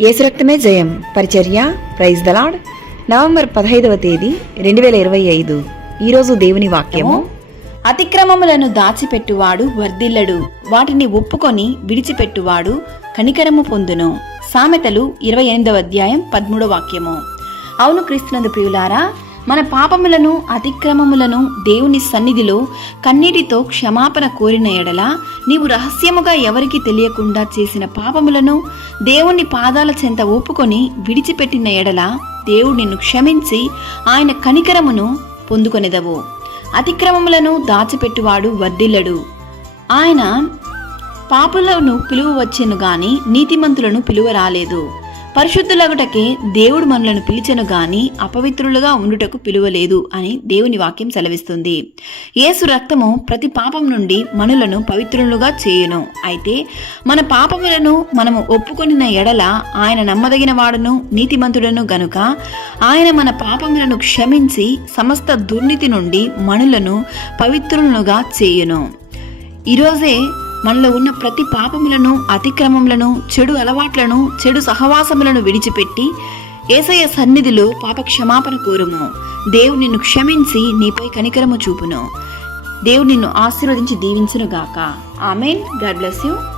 ఏసురక్తమే జయం. పరిచర్య praise the Lord November పదహైదవ తేదీ రెండు వేల ఇరవై ఐదు. ఈరోజు దేవుని వాక్యము. అతిక్రమములను దాచిపెట్టువాడు వర్ధిల్లడు. వాటిని ఒప్పుకొని విడిచిపెట్టువాడు కనికరము పొందును. సామెతలు ఇరవై ఎనిమిదవ అధ్యాయం పదమూడవ వాక్యము. అవును క్రీస్తునందు ప్రియులారా మన పాపములను అతిక్రమములను దేవుని సన్నిధిలో కన్నీటితో క్షమాపణ కోరిన ఎడల నీవు రహస్యముగా ఎవరికి తెలియకుండా చేసిన పాపములను దేవుని పాదాల చెంత ఒప్పుకొని విడిచిపెట్టిన ఎడల దేవుడు నిన్ను క్షమించి ఆయన కనికరమును పొందుకొనెదవు. అతిక్రమములను దాచిపెట్టువాడు వర్ధిల్లడు. ఆయన పాపులను పిలువ వచ్చెను గాని నీతిమంతులను పిలువ రాలేదు పరిశుద్ధులగుటకే దేవుడు మనలను పిలిచెను గాని అపవిత్రులుగా ఉండుటకు పిలువలేదు అని దేవుని వాక్యం సెలవిస్తుంది. యేసు రక్తము ప్రతి పాపం నుండి మనులను పవిత్రులుగా చేయును. అయితే మన పాపములను మనము ఒప్పుకొనిన ఎడల ఆయన నమ్మదగిన వాడును నీతిమంతుడను గనుక ఆయన మన పాపములను క్షమించి సమస్త దుర్నీతి నుండి మనులను పవిత్రులుగా చేయును. ఈరోజే మనలో ఉన్న ప్రతి పాపములను అతిక్రమములను చెడు అలవాట్లను చెడు సహవాసములను విడిచిపెట్టి ఏసయ్య సన్నిధిలో పాప క్షమాపణ కోరుము. దేవుడు నిన్ను క్షమించి నీపై కనికరము చూపును. దేవుడు నిన్ను ఆశీర్వదించి దీవించునుగాక. ఆమెన్. God bless you.